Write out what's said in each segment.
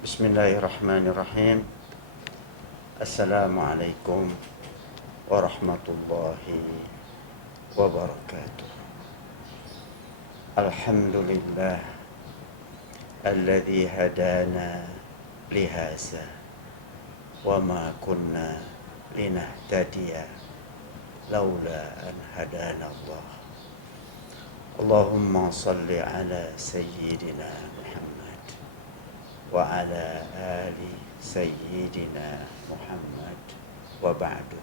Bismillahirrahmanirrahim. Assalamualaikum warahmatullahi wabarakatuh. Alhamdulillah alladzi hadana lihaza wa ma kunna linahtadiya laula an hadana Allah. Allahumma salli ala sayyidina Muhammad wa ala ali sayyidina Muhammad wa ba'du.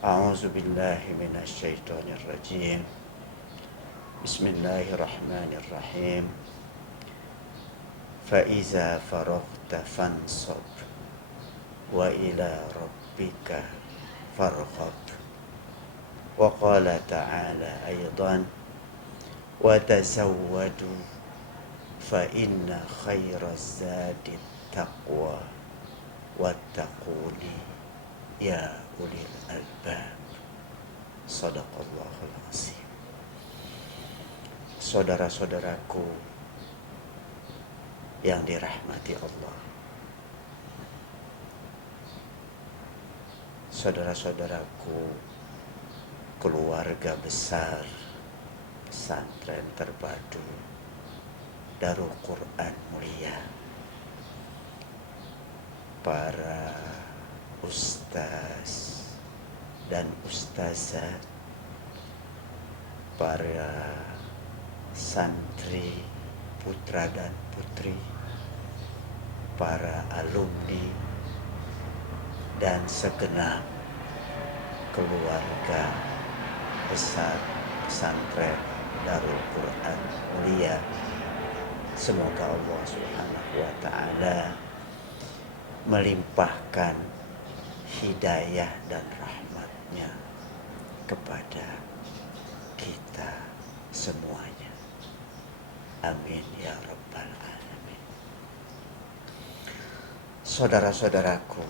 A'udzu billahi minasy syaithanir rajim. Bismillahirrahmanirrahim. Fa iza faraghta fansab wa ila rabbika farghab. Wa qala ta'ala aidan wa tazawwadu fa inna khairaz zadi taqwa wattaquni ya ulil albab. Shadaqallahul azim. Saudara-saudaraku yang dirahmati Allah, saudara-saudaraku keluarga besar pesantren terpadu Darul Quran Mulia, para ustaz dan ustazah, para santri putra dan putri, para alumni dan segenap keluarga besar pesantren Darul Quran Mulia. Semoga Allah Subhanahu wa ta'ala melimpahkan hidayah dan rahmatnya kepada kita semuanya. Amin ya rabbal alamin. Saudara-saudaraku,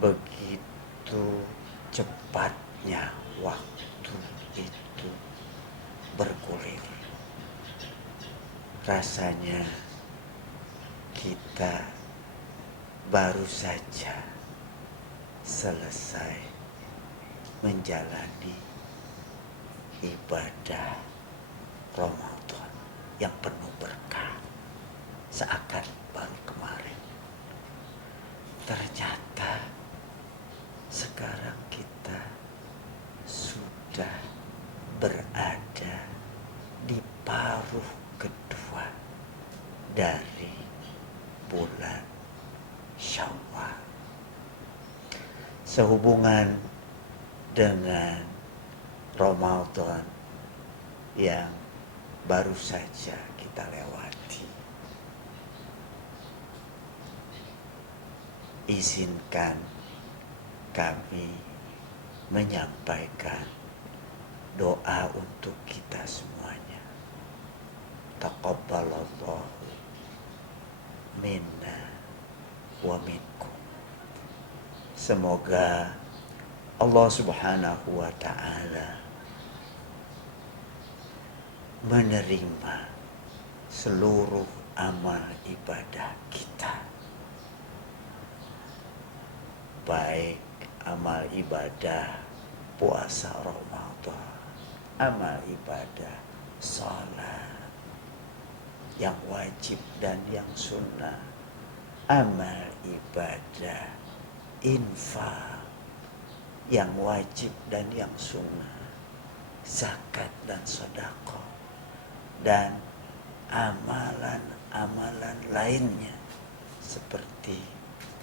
begitu cepatnya waktu itu bergulir. Rasanya kita baru saja selesai menjalani ibadah Ramadan yang penuh berkah. Seakan baru kemarin. Ternyata sekarang kita sudah berada di paruh kedua dari bulan Syawal. Sehubungan dengan Ramadan yang baru saja kita lewati, izinkan kami menyampaikan doa untuk kita semuanya. Taqabbalallahu minna wa minkum. Semoga Allah Subhanahu wa ta'ala menerima seluruh amal ibadah kita, baik amal ibadah puasa Ramadan, amal ibadah salat yang wajib dan yang sunnah, amal ibadah infak yang wajib dan yang sunnah, zakat dan sedekah, dan amalan-amalan lainnya seperti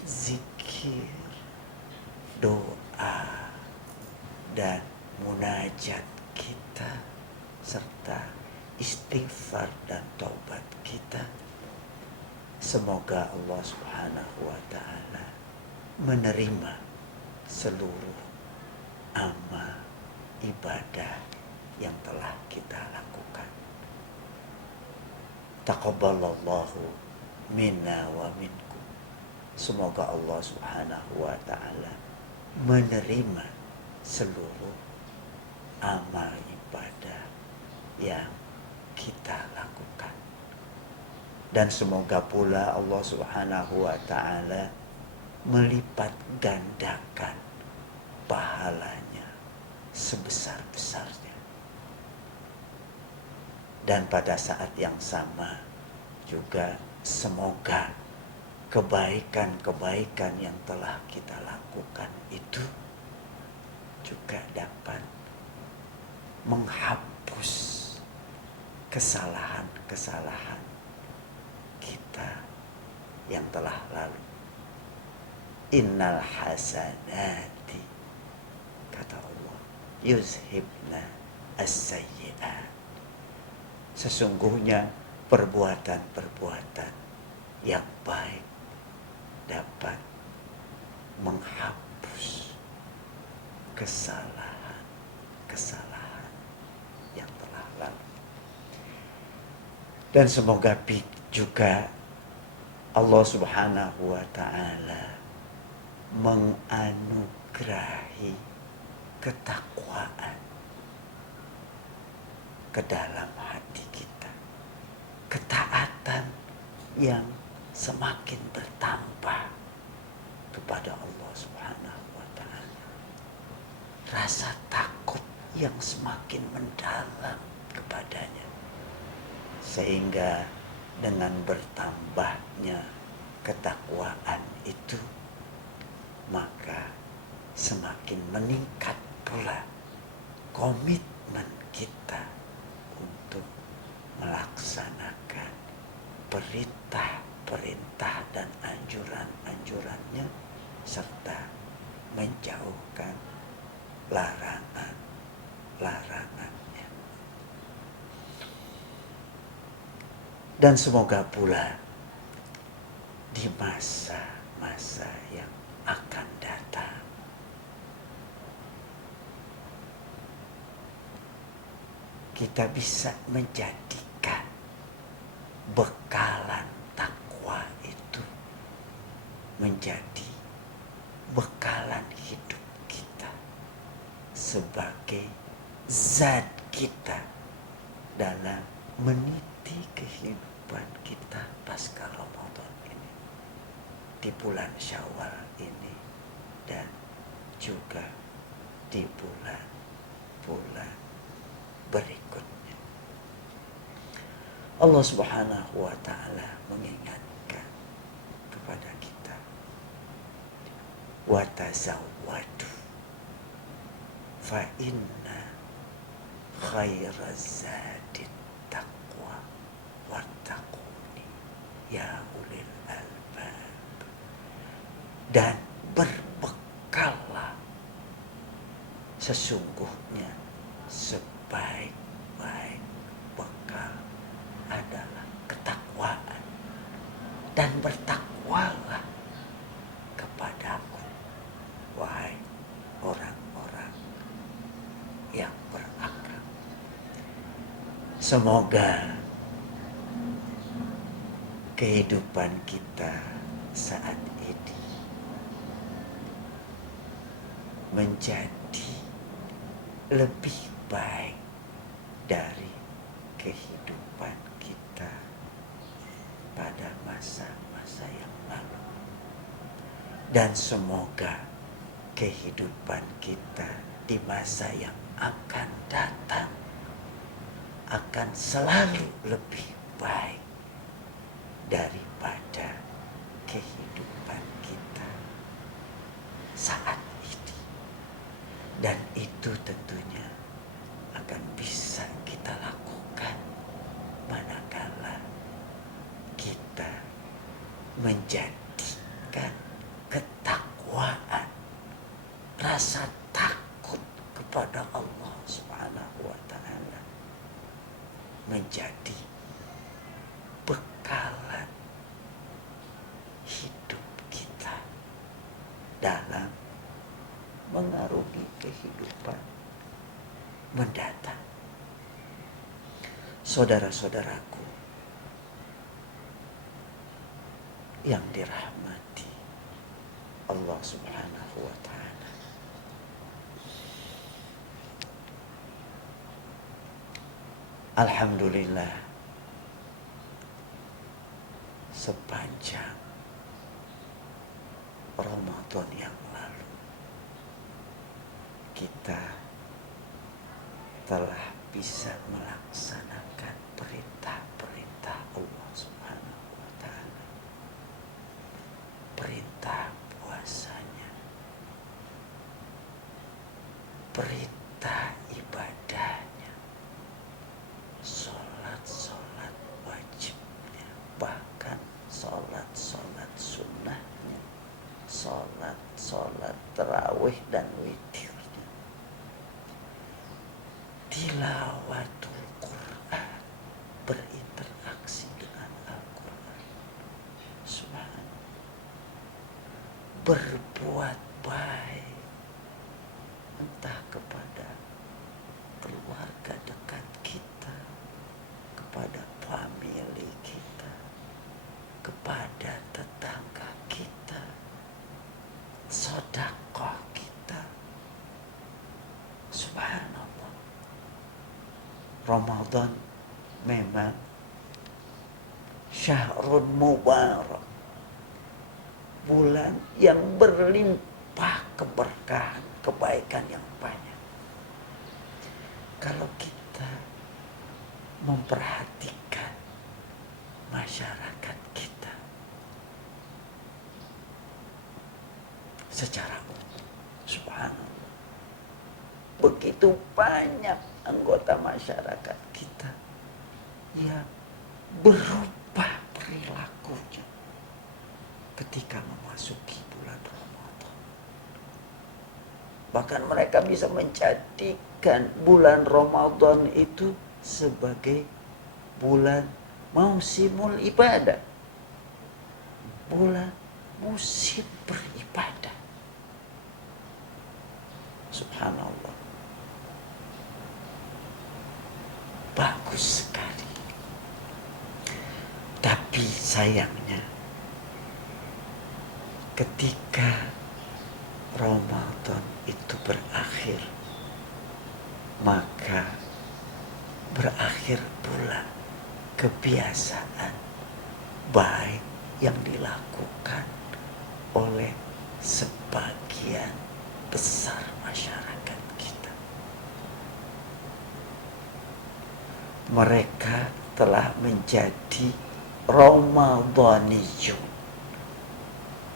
zikir, doa, dan munajat kita, serta istighfar dan taubat kita. Semoga Allah Subhanahu wa ta'ala menerima seluruh amal ibadah Taqabbalallahu minna wa minkum. Semoga Allah Subhanahu wa ta'ala menerima seluruh amal ibadah yang kita lakukan. Dan semoga pula Allah Subhanahu wa ta'ala melipat gandakan pahalanya sebesar-besarnya. Dan pada saat yang sama juga semoga kebaikan-kebaikan yang telah kita lakukan itu juga dapat menghapus kesalahan-kesalahan kita yang telah lalu. Innal hasanati, kata Allah, yuzhibna as-sayyi'at. Sesungguhnya perbuatan-perbuatan yang baik dapat menghapus kesalahan-kesalahan yang telah lalu. Dan semoga juga Allah Subhanahu wa ta'ala menganugerahi ketakwaan ke dalam hati kita, ketaatan yang semakin bertambah kepada Allah Subhanahu wa ta'ala, rasa takut yang semakin mendalam kepadanya, sehingga dengan bertambahnya ketakwaan itu maka semakin meningkat pula komitmen kita untuk melaksanakan perintah-perintah dan anjuran-anjurannya serta menjauhkan larangan-larangannya. Dan semoga pula di masa-masa yang akan datang kita bisa menjadikan bekalan takwa itu menjadi bekalan hidup kita sebagai zat kita dalam meniti kehidupan kita pasca Ramadan ini, di bulan Syawal ini, dan juga di bulan-bulan berikutnya. Allah Subhanahu wa ta'ala mengingatkan kepada kita, wa tazawwadu fa inna khairaz zadit taqwa wattaquni ya ulil albab. Dan berbekallah, sesungguhnya sebaik-baik bekal adalah ketakwaan, dan bertakwalah kepadaku wahai orang-orang yang berakal. Semoga kehidupan kita saat ini menjadi lebih baik dari kehidupan kita pada masa-masa yang lalu. Dan semoga kehidupan kita di masa yang akan datang akan selalu lebih baik daripada kehidupan kita saat ini. Dan itu tentunya akan bisa kita lakukan manakala kita menjadikan ketakwaan, rasa takut kepada Allah Subhanahu wa ta'ala menjadi bekalan hidup kita dalam mengarungi kehidupan mendatang. Saudara-saudaraku yang dirahmati Allah Subhanahu wa ta'ala. Alhamdulillah, sepanjang Ramadan yang lalu kita telah bisa melaksanakan perintah-perintah Allah Subhanahu wa ta'ala. Perintah puasanya, perintah ibadahnya, sholat wajibnya, bahkan sholat sunnahnya, sholat tarawih dan witirnya, tilawatul Quran, berinteraksi dengan Al-Quran, subhanallah, berbuat baik entah kepada keluarga dekat kita, kepada famili kita, kepada tetangga kita, sedekah kita. Subhanallah, Ramadan memang syahrun mubarak, bulan yang berlimpah keberkahan, kebaikan yang banyak. Kalau kita memperhatikan masyarakat kita secara umum, subhanallah, begitu banyak anggota masyarakat kita yang berubah perilakunya ketika memasuki bulan Ramadan. Bahkan mereka bisa menjadikan bulan Ramadan itu sebagai bulan musimul ibadah, bulan musim beribadah. Subhanallah, bagus sekali. Tapi sayangnya ketika Ramadan itu berakhir, maka berakhir pula kebiasaan baik yang dilakukan oleh sebagian besar masyarakat kita. Mereka telah menjadi Ramadaniyun,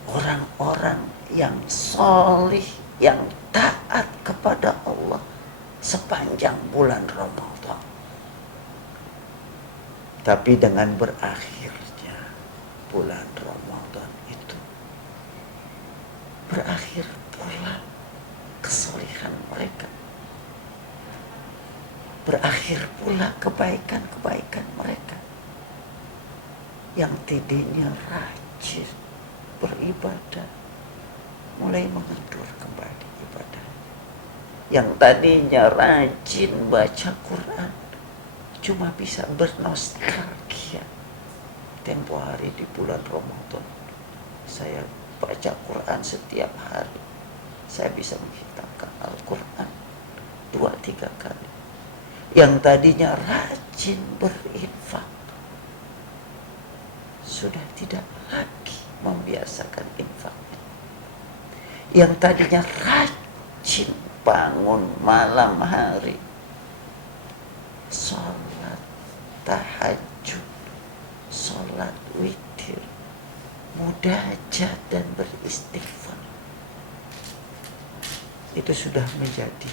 orang-orang yang solih, yang taat kepada Allah sepanjang bulan Ramadan. Tapi dengan berakhirnya bulan Ramadan itu, berakhir pula kesolihan mereka, berakhir pula kebaikan-kebaikan mereka. Yang tadinya rajin beribadah mulai mengendur kembali ibadah. Yang tadinya rajin baca Quran cuma bisa bernostalgia. Tempo hari di bulan Ramadan saya baca Quran setiap hari, saya bisa menghafalkan Al-Quran 2-3 kali. Yang tadinya rajin berinfak sudah tidak lagi membiasakan infaknya. Yang tadinya rajin bangun malam hari, sholat tahajud, sholat witir, munajat dan beristighfar, itu sudah menjadi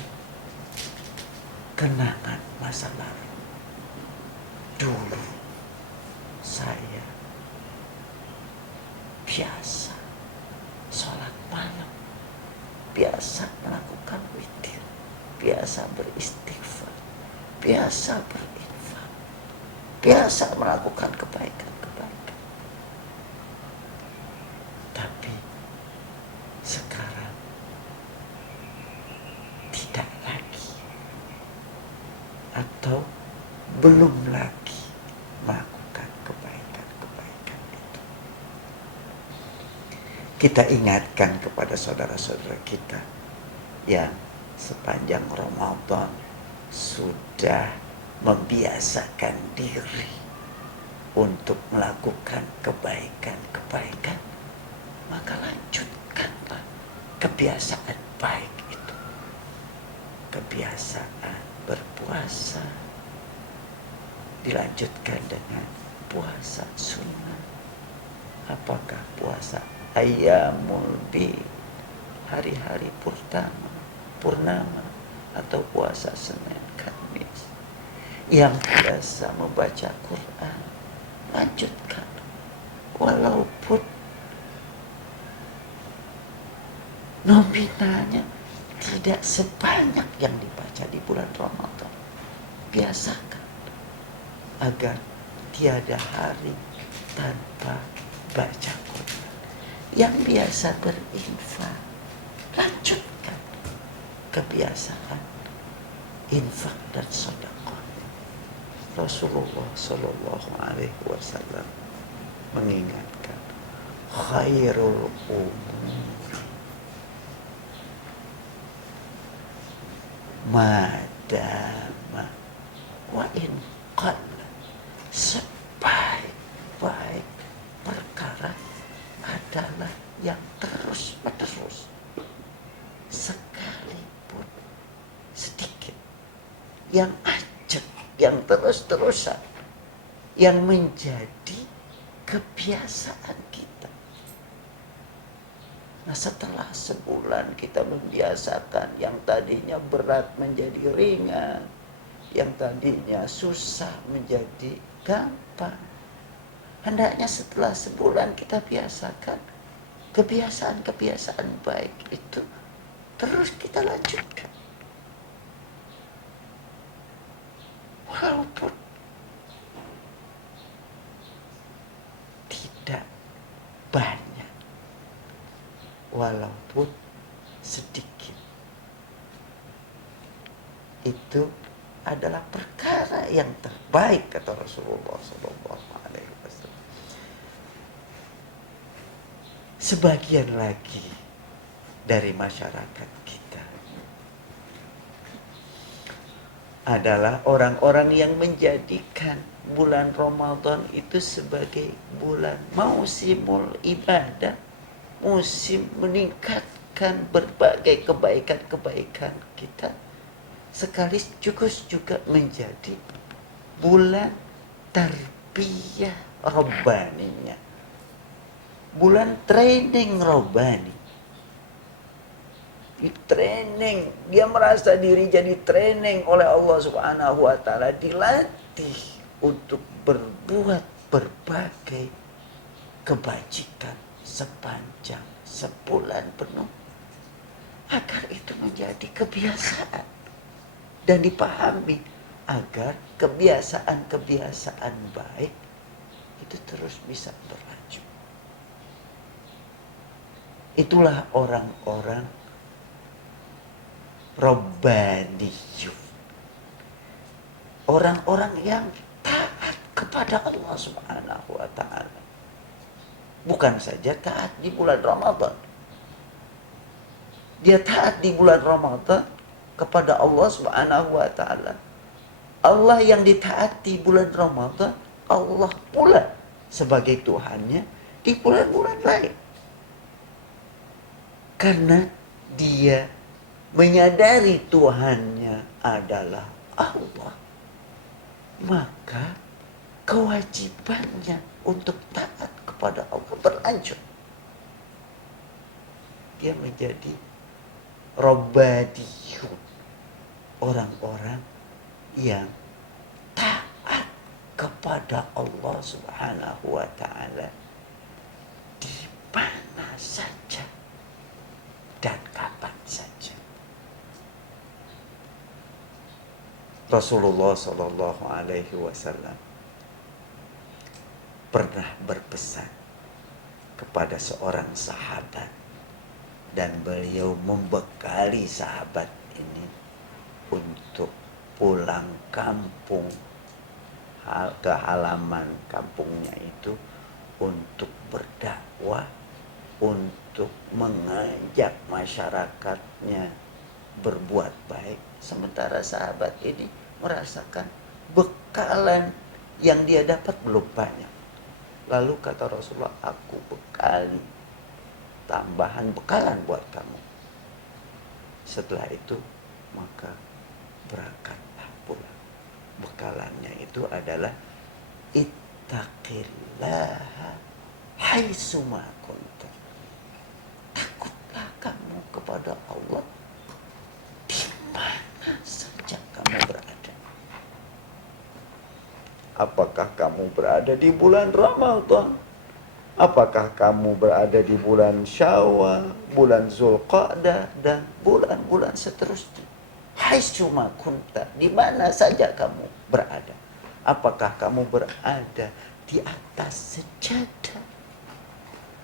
kenangan masa lalu. Dulu saya biasa sholat malam, biasa melakukan witir, biasa beristighfar, biasa berinfak, biasa melakukan kebaikan-kebaikan. Tapi sekarang tidak lagi, atau belum lagi melakukan kebaikan-kebaikan itu. kita ingatkan kepada saudara-saudara kita yang sepanjang Ramadan sudah membiasakan diri untuk melakukan kebaikan-kebaikan, maka lanjutkanlah kebiasaan baik itu. Kebiasaan berpuasa dilanjutkan dengan puasa sunnah. Apakah puasa ayyamul bid, hari-hari purnama, atau puasa Senin Kamis? Yang biasa membaca Quran, lanjutkan. Walaupun nominalnya tidak sebanyak yang dibaca di bulan Ramadan, biasakan agar tiada hari tanpa baca Quran. Yang biasa berinfak, lanjutkan kebiasaan infak dan sedekah. Rasulullah Shallallahu Alaihi Wasallam mengingatkan, khairul umur madama wa in qalla, sebaik-baik perkara adalah yang terus menerus sekalipun sedikit, yang ajak, yang terus-terusan, yang menjadi kebiasaan kita. Nah, setelah sebulan kita membiasakan yang tadinya berat menjadi ringan, yang tadinya susah menjadi gampang. Hendaknya setelah sebulan kita biasakan kebiasaan-kebiasaan baik itu terus kita lanjutkan. Walaupun tidak banyak, walaupun sedikit, itu adalah perkara yang terbaik, kata Rasulullah SAW. Sebagian lagi dari masyarakat kita adalah orang-orang yang menjadikan bulan Ramadan itu sebagai bulan mausimul ibadah, musim meningkatkan berbagai kebaikan-kebaikan kita, sekaligus juga menjadi bulan tarbiyah robbaninya, bulan training robbani. Di training, dia merasa diri jadi training oleh Allah Subhanahu wa taala, dilatih untuk berbuat berbagai kebajikan sepanjang sebulan penuh, agar itu menjadi kebiasaan dan dipahami, agar kebiasaan-kebiasaan baik itu terus bisa berlanjut. Itulah orang-orang Rabbaniyun, orang-orang yang taat kepada Allah Subhanahu wa ta'ala. Bukan saja taat di bulan Ramadan, dia taat di bulan Ramadan kepada Allah Subhanahu wa ta'ala. Allah yang ditaati bulan Ramadan, Allah pula sebagai Tuhannya di bulan-bulan lain. Karena dia menyadari Tuhannya adalah Allah, maka kewajibannya untuk taat kepada Allah berlanjut. Dia menjadi Rabbaniyun, orang-orang yang taat kepada Allah Subhanahu wa ta'ala di mana saja dan kapan saja. Rasulullah Shallallahu Alaihi Wasallam pernah berpesan kepada seorang sahabat, dan beliau membekali sahabat ini untuk pulang kampung ke halaman kampungnya itu untuk berdakwah untuk mengajak masyarakatnya berbuat baik, sementara sahabat ini merasakan bekalan yang dia dapat belum banyak. Lalu kata Rasulullah, aku bekali tambahan bekalan buat kamu. Setelah itu maka berangkatlah pulang. Bekalannya itu adalah ittaqillaha haitsuma kunta. Takutlah kamu kepada Allah di mana saja kamu berada. Apakah kamu berada di bulan Ramadan? Apakah kamu berada di bulan Syawal, bulan Zulqa'dah, dan bulan-bulan seterusnya? Haitsuma kunta, di mana saja kamu berada. Apakah kamu berada di atas sejadah?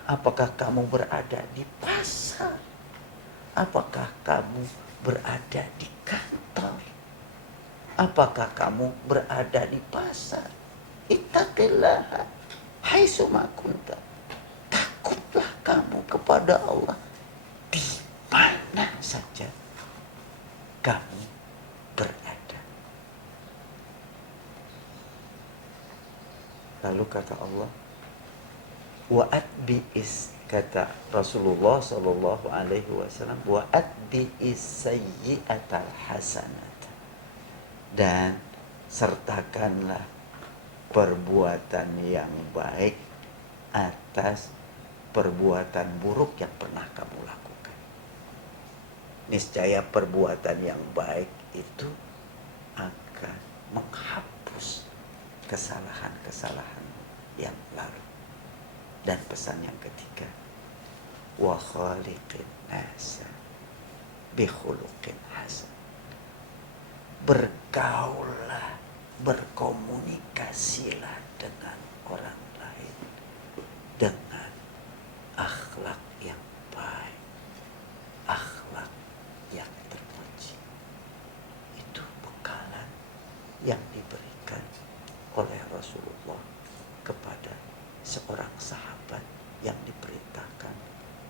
Apakah kamu berada di pasar? Apakah kamu berada di kantor? Apakah kamu berada di pasar? Ittaqillaha haitsuma kunta. Takutlah kamu kepada Allah di mana saja kamu berada. Lalu kata Allah, wa'atbi'is, kata Rasulullah sallallahu alaihi wasallam, wa'atbi'is sayyi'atal hasanat, dan sertakanlah perbuatan yang baik atas perbuatan buruk yang pernah kamu lakukan. Niscaya perbuatan yang baik itu akan menghapus kesalahan-kesalahan yang lalu. Dan pesan yang ketiga, wa khaliqin nasa bi khuluqin hasan. Bergaullah, berkomunikasilah dengan orang lain dengan akhlak yang baik, akhlak yang terpuji. Itu bekalan yang diberikan oleh Rasulullah kepada seorang sahabat yang diperintahkan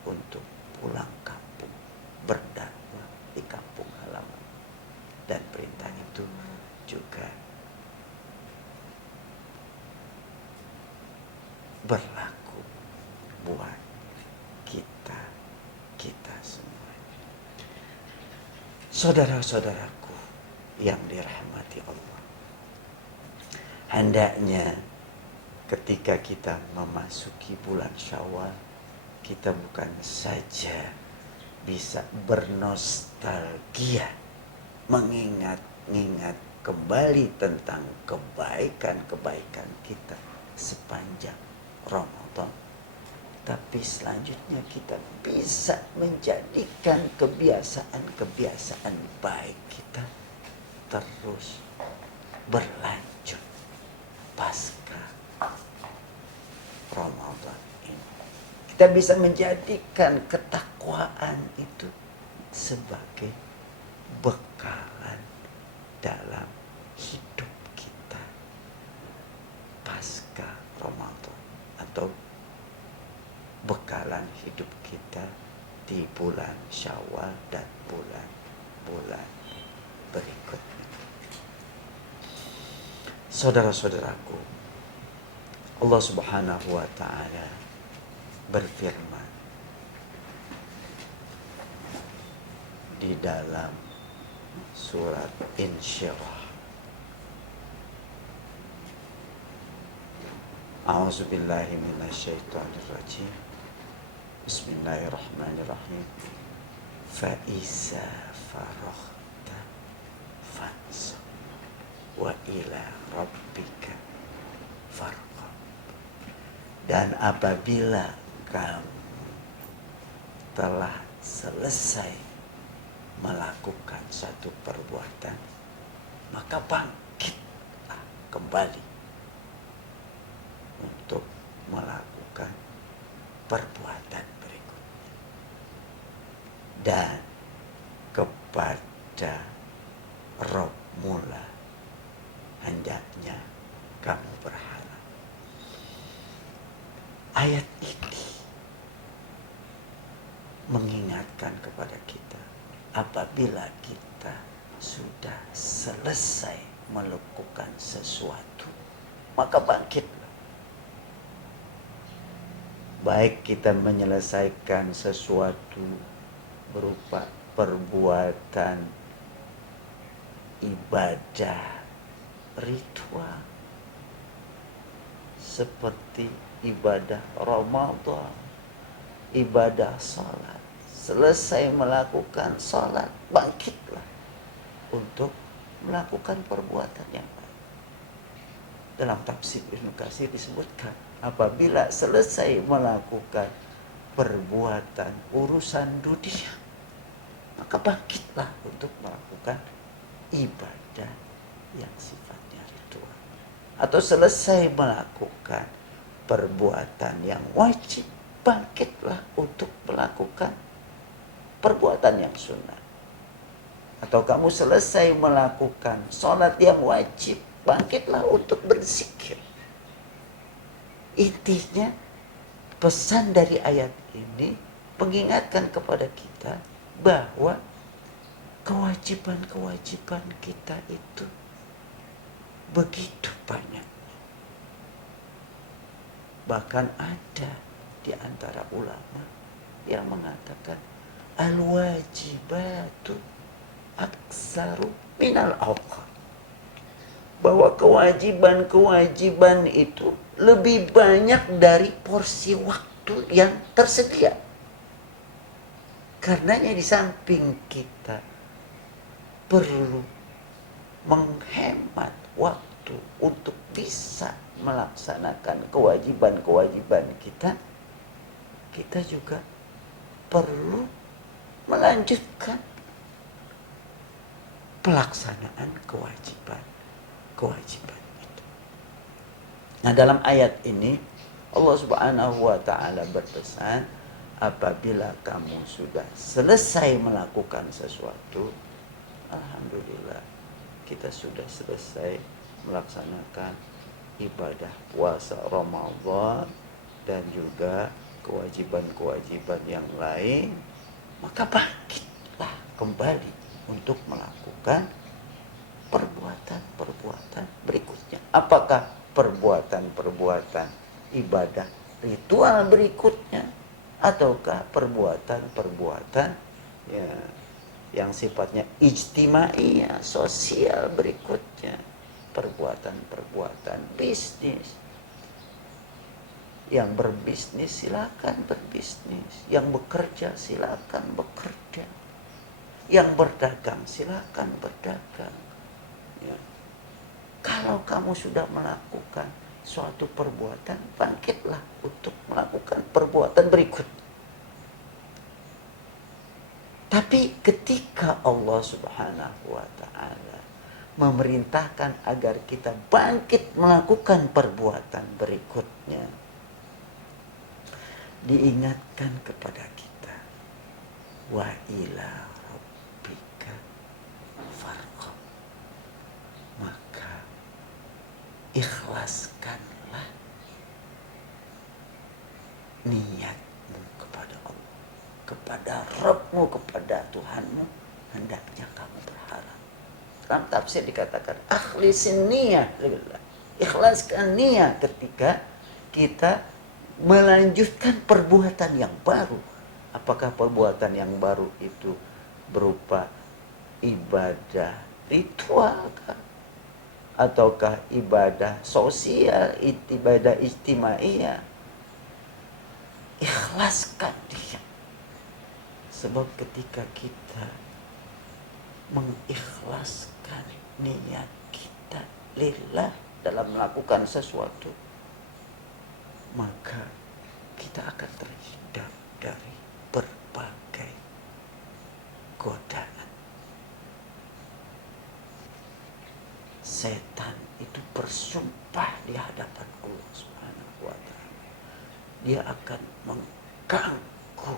untuk pulang kampung, berdakwah di kampung halaman. Dan perintah itu juga berlaku buat kita semua. Saudara-saudaraku yang dirahmati Allah, hendaknya ketika kita memasuki bulan Syawal, kita bukan saja bisa bernostalgia, mengingat-ingat kembali tentang kebaikan-kebaikan kita sepanjang Ramadan, tapi selanjutnya kita bisa menjadikan kebiasaan-kebiasaan baik kita terus berlanjut pasca Ramadan ini. Kita bisa menjadikan ketakwaan itu sebagai bekalan dalam hidup kita pasca Ramadan, atau bekalan hidup kita di bulan Syawal dan bulan-bulan berikutnya. Saudara-saudaraku, Allah Subhanahu wa ta'ala berfirman di dalam surat Insyirah, A'udzubillahi minasyaitonirrajim. Bismillahirrahmanirrahim. Fa'iza faraghta fansab wa ila rabbika farghab. Dan apabila kamu telah selesai melakukan satu perbuatan, maka bangkitlah kembali untuk melakukan perbuatan berikutnya. Dan kepada Rabbmu lah hendaknya kamu berharap. Ayat ini mengingatkan kepada kita apabila kita sudah selesai melakukan sesuatu, maka bangkitlah. Baik kita menyelesaikan sesuatu berupa perbuatan ibadah ritual seperti ibadah Ramadan, ibadah salat. Selesai melakukan salat, bangkitlah untuk melakukan perbuatan yang baik. Dalam tafsir Ibnu Katsir disebutkan, apabila selesai melakukan perbuatan urusan dunia, maka bangkitlah untuk melakukan ibadah yang sifatnya ritual. Atau selesai melakukan perbuatan yang wajib, bangkitlah untuk melakukan perbuatan yang sunnah. Atau kamu selesai melakukan sholat yang wajib, bangkitlah untuk berzikir. Intinya pesan dari ayat ini mengingatkan kepada kita bahwa kewajiban-kewajiban kita itu begitu banyak. Bahkan ada di antara ulama yang mengatakan al-wajibatu aksaru minal awqat, bahwa kewajiban-kewajiban itu lebih banyak dari porsi waktu yang tersedia. Karenanya di samping kita perlu menghemat waktu untuk bisa melaksanakan kewajiban-kewajiban kita, kita juga perlu melanjutkan pelaksanaan kewajiban itu. Nah, dalam ayat ini Allah Subhanahu wa taala berpesan, apabila kamu sudah selesai melakukan sesuatu, alhamdulillah kita sudah selesai melaksanakan ibadah puasa Ramadan dan juga kewajiban-kewajiban yang lain, maka bangkitlah kembali untuk melakukan perbuatan-perbuatan berikutnya. Apakah perbuatan-perbuatan ibadah ritual berikutnya, ataukah perbuatan-perbuatan ya, yang sifatnya ijtimaiyah, sosial berikutnya, perbuatan-perbuatan bisnis. Yang berbisnis silakan berbisnis, yang bekerja silakan bekerja, yang berdagang silakan berdagang. Ya. Kalau kamu sudah melakukan suatu perbuatan, bangkitlah untuk melakukan perbuatan berikutnya. Tapi ketika Allah Subhanahu wa taala memerintahkan agar kita bangkit melakukan perbuatan berikutnya, diingatkan kepada kita, wa ila rabbika farghab, maka ikhlaskanlah niatmu kepada Allah, kepada Rabbmu, kepada Tuhanmu, hendaknya kamu berharap. Dalam tafsir dikatakan akhlisin niyah lillah, ikhlaskan niat ketika kita melanjutkan perbuatan yang baru. Apakah perbuatan yang baru itu berupa ibadah ritual kah? Ataukah ibadah sosial, ibadah ijtimaiyah? Ikhlaskan dia. Sebab ketika kita mengikhlaskan niat kita lillah dalam melakukan sesuatu, maka kita akan terhindar dari berbagai godaan. Setan itu bersumpah di hadapan Allah Subhanahu wa taala. Dia akan mengganggu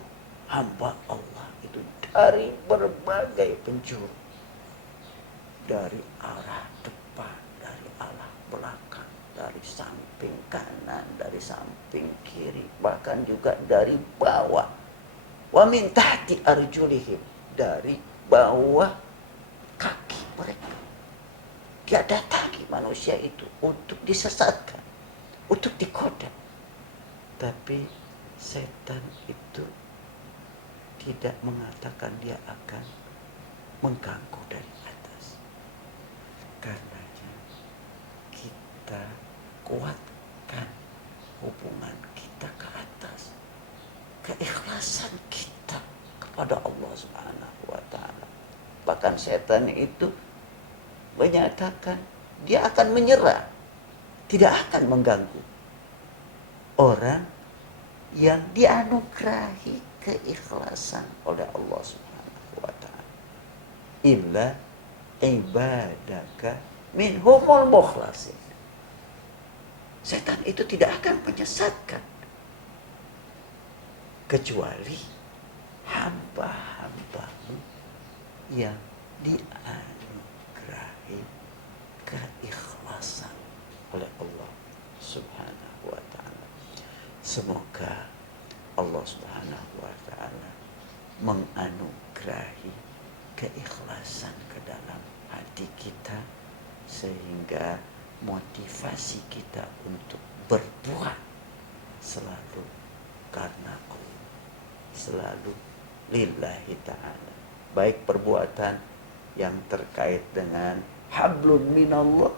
hamba Allah itu dari berbagai penjuru. Dari arah depan, dari arah belakang, dari samping kanan, dari samping kiri, bahkan juga dari bawah, wa min tahti arjulihim, dari bawah kaki mereka. Dia datangi manusia itu untuk disesatkan, untuk digoda. Tapi setan itu tidak mengatakan dia akan mengganggu dari atas. Karenanya kita kuatkan hubungan kita ke atas, keikhlasan kita kepada Allah Subhanahu wa taala. Bahkan setan itu menyatakan dia akan menyerah, tidak akan mengganggu orang yang dianugerahi keikhlasan oleh Allah Subhanahu wa taala. Illa ibadaka minhumul mukhlasin. Setan itu tidak akan menyesatkan kecuali hamba-hambamu yang dianugerahi keikhlasan oleh Allah Subhanahu wa taala. Semoga Allah Subhanahu wa taala menganugerahi keikhlasan ke dalam hati kita, sehingga motivasi kita untuk berbuat selalu karena Allah, selalu lillahi ta'ala. Baik perbuatan yang terkait dengan hablum minallah,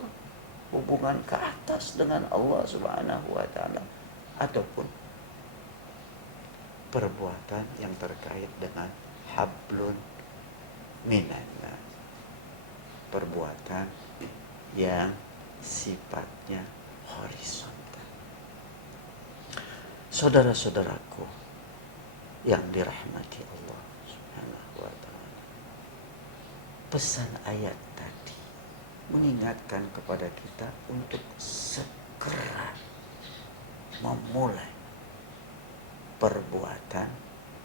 hubungan ke atas dengan Allah Subhanahu wa ta'ala, ataupun perbuatan yang terkait dengan hablun minannas, perbuatan yang sifatnya horizontal. Saudara-saudaraku yang dirahmati Allah Subhanahu wa taala, pesan ayat tadi mengingatkan kepada kita untuk segera memulai perbuatan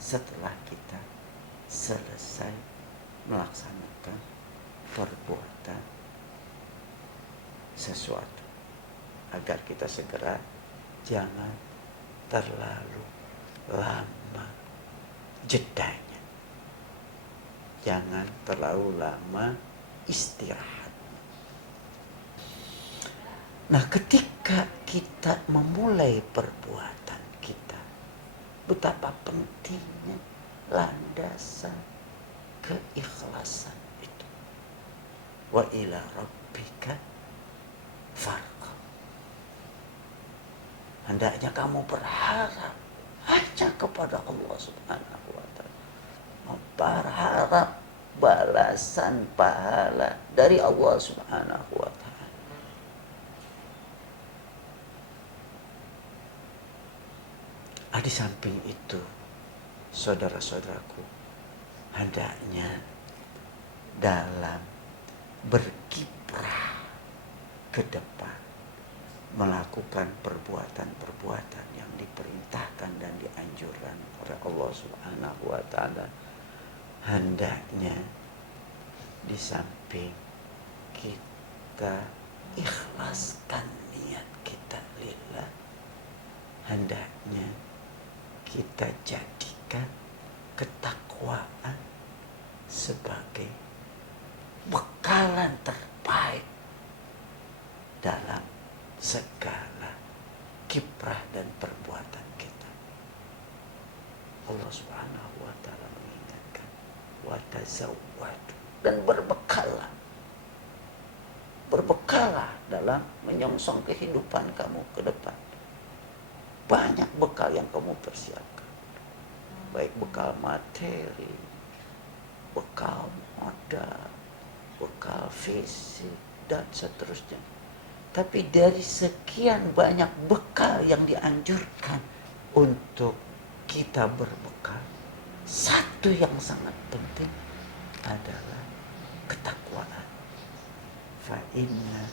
setelah kita selesai melaksanakan perbuatan sesuatu, agar kita segera, jangan terlalu lama jedanya, jangan terlalu lama istirahat. Nah, ketika kita memulai perbuatan kita, betapa pentingnya landasan keikhlasan itu. Wa ila rabbika farghab. Hendaknya kamu berharap hanya kepada Allah Subhanahu wa taala, berharap balasan pahala dari Allah Subhanahu wa taala. Di samping itu, saudara-saudaraku, hendaknya dalam berkiprah ke depan melakukan perbuatan-perbuatan yang diperintahkan dan dianjurkan oleh Allah Subhanahu wa taala, hendaknya di samping kita ikhlaskan niat kita lillah, hendaknya kita jadikan ketakwaan sebagai bekalan terbaik dalam segala kiprah dan perbuatan kita. Allah Subhanahu wa taala mengingatkan, wa tazawwadu, dan berbekalah. Berbekalah dalam menyongsong kehidupan kamu ke depan. Banyak bekal yang kamu persiapkan, baik bekal materi, bekal modal, bekal fisik, dan seterusnya. Tapi dari sekian banyak bekal yang dianjurkan untuk kita berbekal, satu yang sangat penting adalah ketakwaan. Fa inna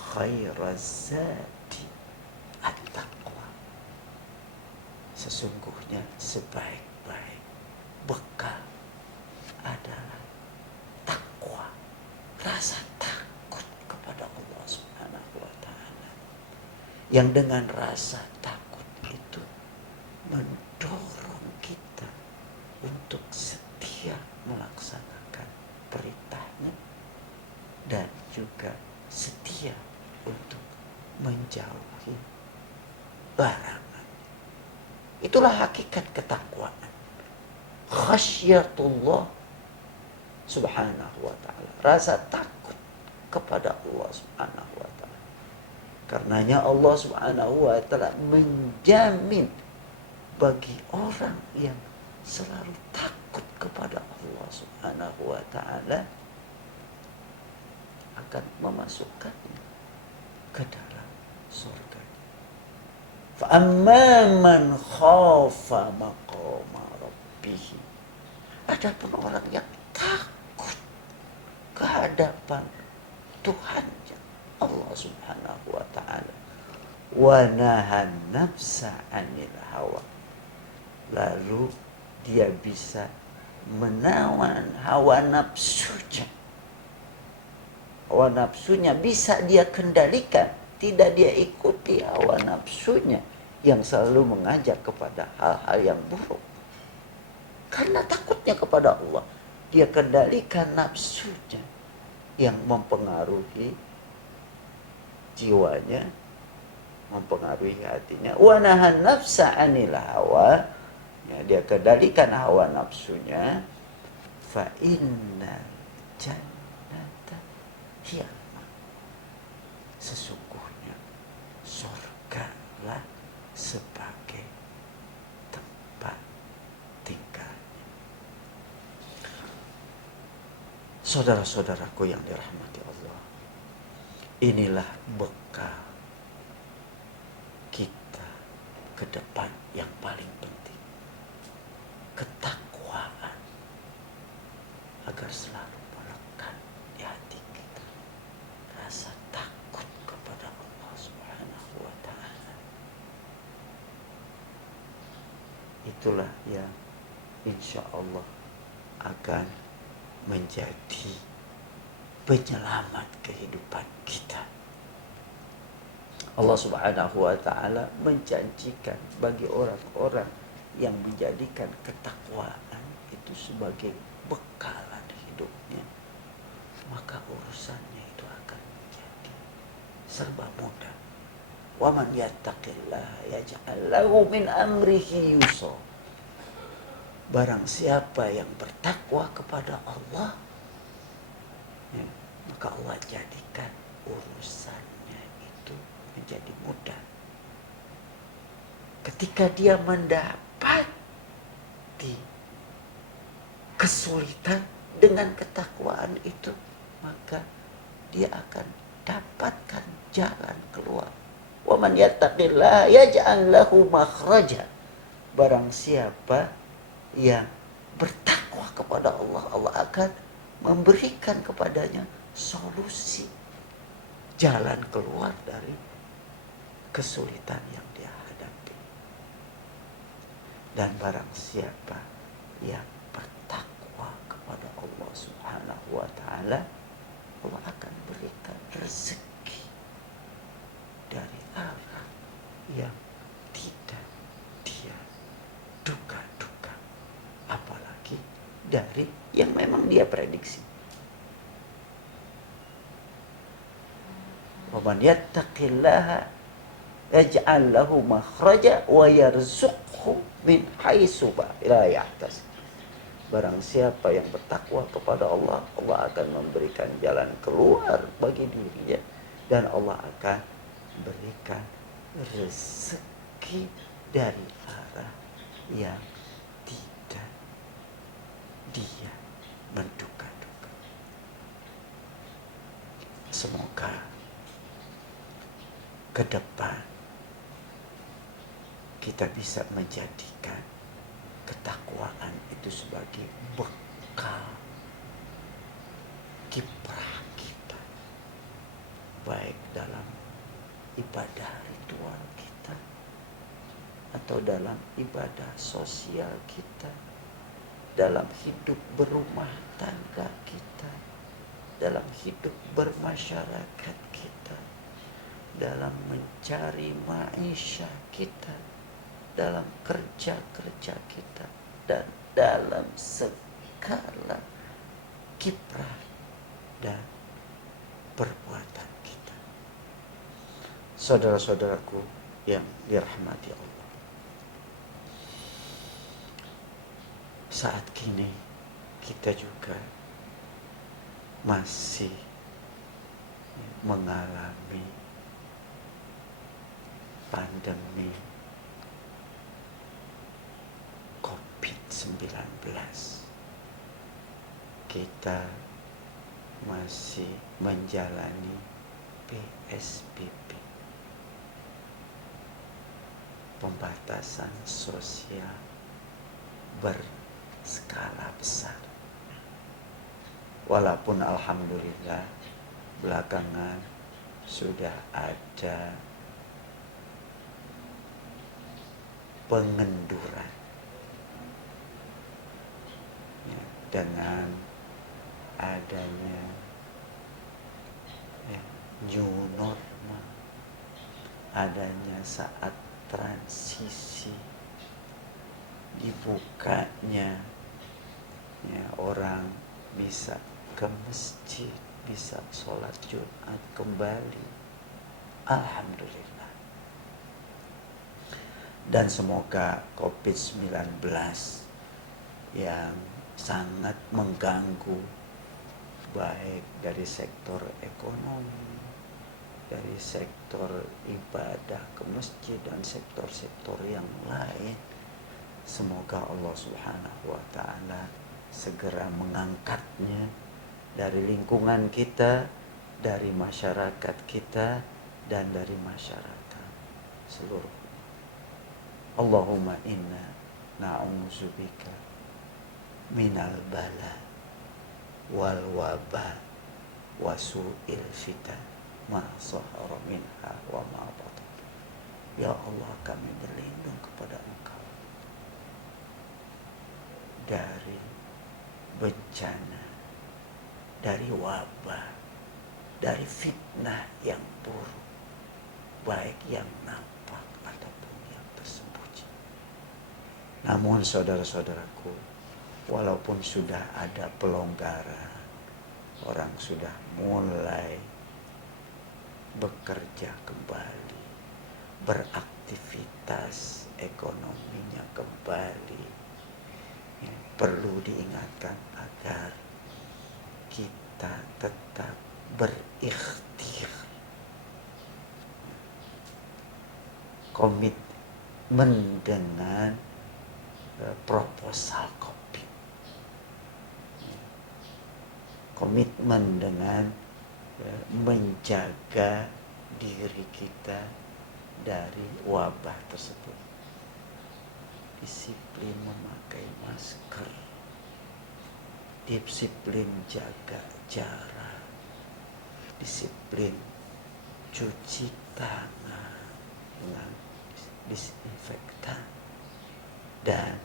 khairaz zadi at-taqwa. Sesungguhnya sebaik-baik bekal adalah takwa, rasa takut kepada Allah Subhanahu wa taala. Yang dengan rasa takut itu mendorong kita setia untuk menjauhi larangan. Itulah hakikat ketakwaan. Khasyatullah subhanahu wa ta'ala. Rasa takut kepada Allah subhanahu wa ta'ala. Karenanya Allah subhanahu wa ta'ala menjamin bagi orang yang selalu takut kepada Allah subhanahu wa ta'ala akan memasukkannya ke dalam surga. Fa'amma man khafa maqama rabbih. Adapun orang yang takut ke hadapan Tuhannya Allah subhanahu wa ta'ala, wa nahan nafsa 'anil hawa, lalu dia bisa menawan hawa nafsunya. Hawa nafsunya bisa dia kendalikan, tidak dia ikuti hawa nafsunya yang selalu mengajak kepada hal-hal yang buruk. Karena takutnya kepada Allah, dia kendalikan nafsunya yang mempengaruhi jiwanya, mempengaruhi hatinya. Wa nahan nafsa 'anil hawa, ya, dia kendalikan hawa nafsunya. Fa innal jannata hiya, sesungguhnya surga lah sebagai tempat tinggalnya. Saudara-saudaraku yang dirahmati Allah, inilah bekal kita ke depan yang paling penting. Ketakwaan agar selalu melekat di hati kita. Rasa takut kepada Allah subhanahu wa ta'ala. Itulah yang insya Allah akan menjadi penyelamat kehidupan kita. Allah subhanahu wa ta'ala menjanjikan bagi orang-orang yang menjadikan ketakwaan itu sebagai bekalan hidupnya, maka urusannya itu akan menjadi serba mudah. Wa man yattaqillaha yaj'al lahu min amrihi yusra. Barang siapa yang bertakwa kepada Allah, ya, maka Allah jadikan urusannya itu menjadi mudah. Ketika dia mendapati kesulitan dengan ketakwaan itu, maka dia akan dapatkan jalan keluar. Wa man yattaqillaha yaj'al lahu makhraja. Barang siapa yang bertakwa kepada Allah, Allah akan memberikan kepadanya solusi, jalan keluar dari kesulitan yang dia hadapi. Dan barang siapa yang bertakwa kepada Allah subhanahu wa ta'ala, Allah akan berikan rezeki dari arah yang tidak dia duga-duga, apalagi dari yang memang dia prediksi. Wa man yattaqillaha yaj'al lahu makhraja wa yarzuqhu min haitsu la yahtasib. Barang siapa yang bertakwa kepada Allah, Allah akan memberikan jalan keluar bagi dirinya, dan Allah akan berikan rezeki dari arah yang tidak dia menduga-duga. Semoga ke depan kita bisa menjadikan ketakwaan itu sebagai bekal kiprah kita, baik dalam ibadah ritual kita atau dalam ibadah sosial kita, dalam hidup berumah tangga kita, dalam hidup bermasyarakat kita, dalam mencari maisha kita, dalam kerja-kerja kita, dan dalam segala kiprah dan perbuatan kita. Saudara-saudaraku yang dirahmati Allah, saat kini kita juga masih mengalami pandemi COVID-19. Kita masih menjalani PSBB, pembatasan sosial berskala besar. Walaupun alhamdulillah belakangan sudah ada pengenduran ya, dengan adanya new normal, adanya saat transisi, dibukanya ya, orang bisa ke masjid, bisa sholat Jumat kembali. Alhamdulillah. Dan semoga COVID-19 yang sangat mengganggu baik dari sektor ekonomi, dari sektor ibadah ke masjid dan sektor-sektor yang lain, semoga Allah Subhanahu wa ta'ala segera mengangkatnya dari lingkungan kita, dari masyarakat kita, dan dari masyarakat seluruh. Allahumma inna na'udzubika minal bala wal wabah wa su'il fitan ma zahara minha wa ma batan. Ya Allah, kami berlindung kepada Engkau dari bencana, dari wabah, dari fitnah yang buruk, baik yang nampak ataupun yang tersembunyi. Namun saudara-saudaraku, walaupun sudah ada pelonggaran, orang sudah mulai bekerja kembali, beraktivitas ekonominya kembali, ya, perlu diingatkan agar kita tetap berikhtiar, komitmen dengan proposal COVID, komitmen dengan menjaga diri kita dari wabah tersebut, disiplin memakai masker, disiplin jaga jarak, disiplin cuci tangan dengan disinfektan, dan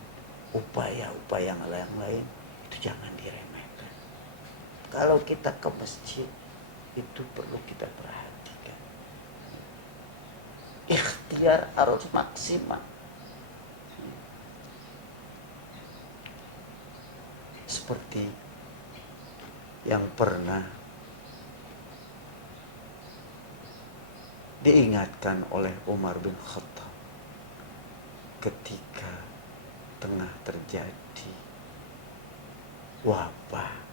upaya-upaya yang lain itu jangan diremehkan. Kalau kita ke masjid itu perlu kita perhatikan, ikhtiar harus maksimal. Seperti yang pernah diingatkan oleh Umar bin Khattab ketika tengah terjadi wabah.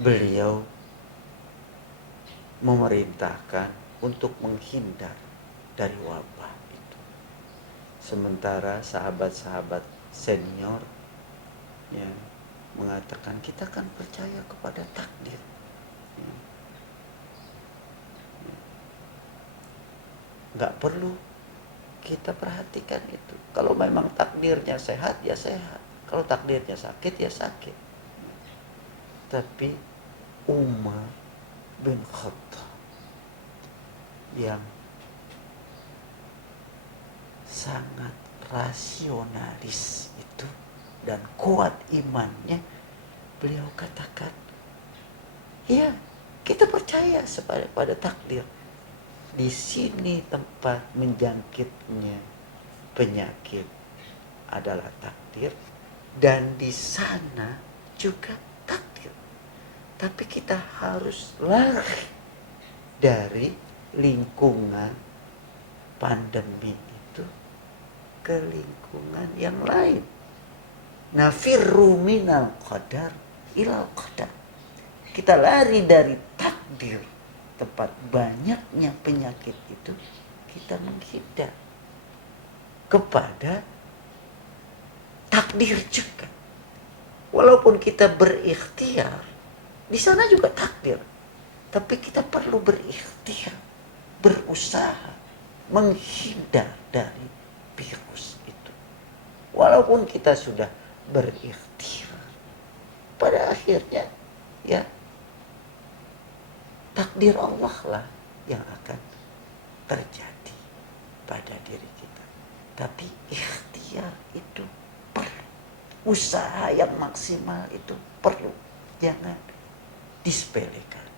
Beliau memerintahkan untuk menghindar dari wabah itu. Sementara sahabat-sahabat senior yang mengatakan kita kan percaya kepada takdir. Nggak perlu kita perhatikan itu. Kalau memang takdirnya sehat, ya sehat. Kalau takdirnya sakit, ya sakit. Tapi Umar bin Khattab yang sangat rasionalis itu dan kuat imannya, beliau katakan, ya kita percaya pada takdir. Di sini tempat menjangkitnya penyakit adalah takdir, dan di sana juga takdir. Tapi kita harus lari dari lingkungan pandemi itu ke lingkungan yang lain. Nafirru minal qadar ilal qadar. Kita lari dari takdir, tempat banyaknya penyakit itu, kita menghindar kepada takdir juga. Walaupun kita berikhtiar, di sana juga takdir. Tapi kita perlu berikhtiar, berusaha menghindar dari virus itu. Walaupun kita sudah berikhtiar, pada akhirnya ya takdir Allah lah yang akan terjadi pada diri kita. Tapi ikhtiar itu perlu. Usaha yang maksimal itu perlu. Jangan disepelekan.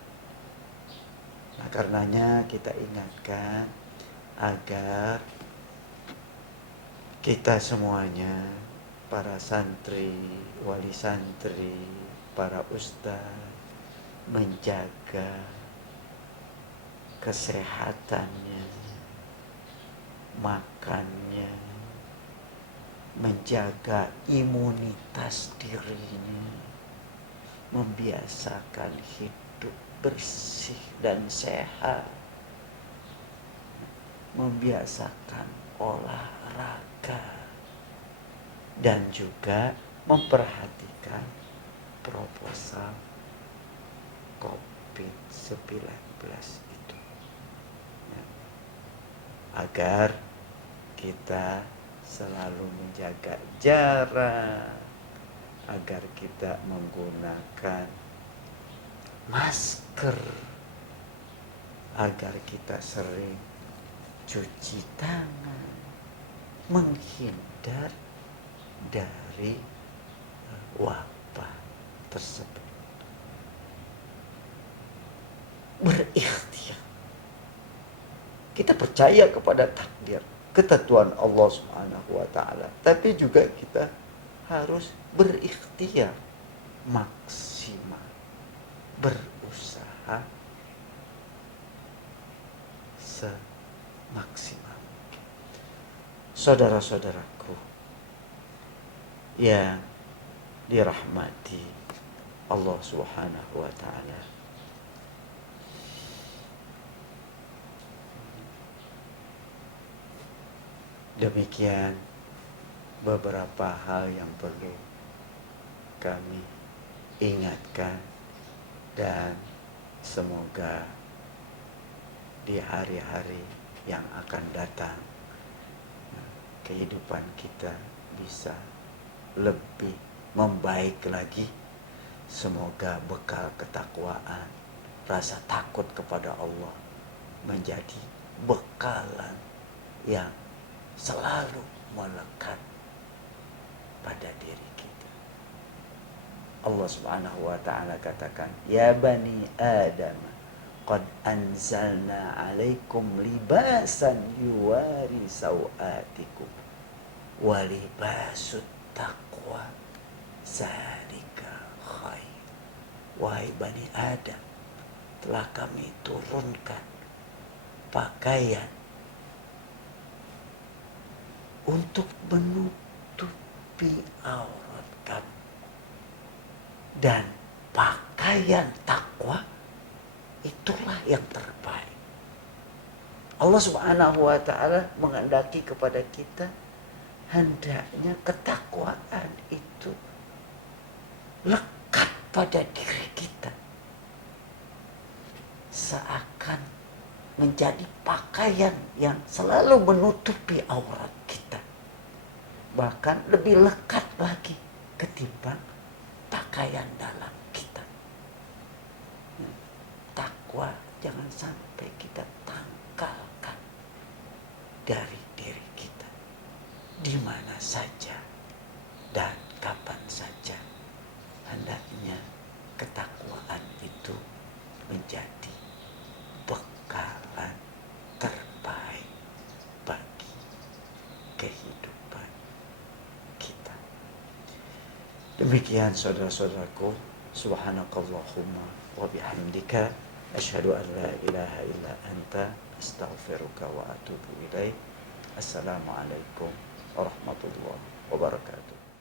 Nah, karenanya kita ingatkan agar kita semuanya, para santri, wali santri, para ustaz, menjaga kesehatannya, makannya, menjaga imunitas dirinya, membiasakan hidup bersih dan sehat, membiasakan olahraga, dan juga memperhatikan proposal COVID-19 itu, agar kita selalu menjaga jarak, agar kita menggunakan masker, agar kita sering cuci tangan, menghindar dari wabah tersebut. Berikhtiar. Kita percaya kepada takdir, ketentuan Allah Subhanahu wa taala, tapi juga kita harus berikhtiar maksimal, berusaha semaksimal mungkin. Saudara-saudaraku yang dirahmati Allah Subhanahu wa taala, demikian beberapa hal yang perlu kami ingatkan, dan semoga di hari-hari yang akan datang kehidupan kita bisa lebih membaik lagi. Semoga bekal ketakwaan, rasa takut kepada Allah menjadi bekalan yang selalu melekat pada diri kita. Allah Subhanahu wa taala katakan, ya bani Adam, qad anzalna alaikum libasan yuwari sawatikum wa libasut taqwa zalika khair. Wahai bani Adam, telah kami turunkan pakaian untuk menutupi aurat kamu, dan pakaian takwa itulah yang terbaik. Allah Subhanahu wa taala menghendaki kepada kita, hendaknya ketakwaan itu lekat pada diri kita, seakan menjadi pakaian yang selalu menutupi aurat kita, bahkan lebih lekat lagi ketimbang pakaian dalam kita. Takwa jangan sampai kita tangkalkan dari diri kita, di mana saja dan kapan saja. Hendaknya ketakwaan itu menjadi bekalan terbaik bagi kehidupan kita. Demikian saudara-saudaraku Subhanakallahumma wa bihamdika asyhadu an la ilaha illa anta astaghfiruka wa atubu ilaik. Assalamualaikum warahmatullahi wabarakatuh.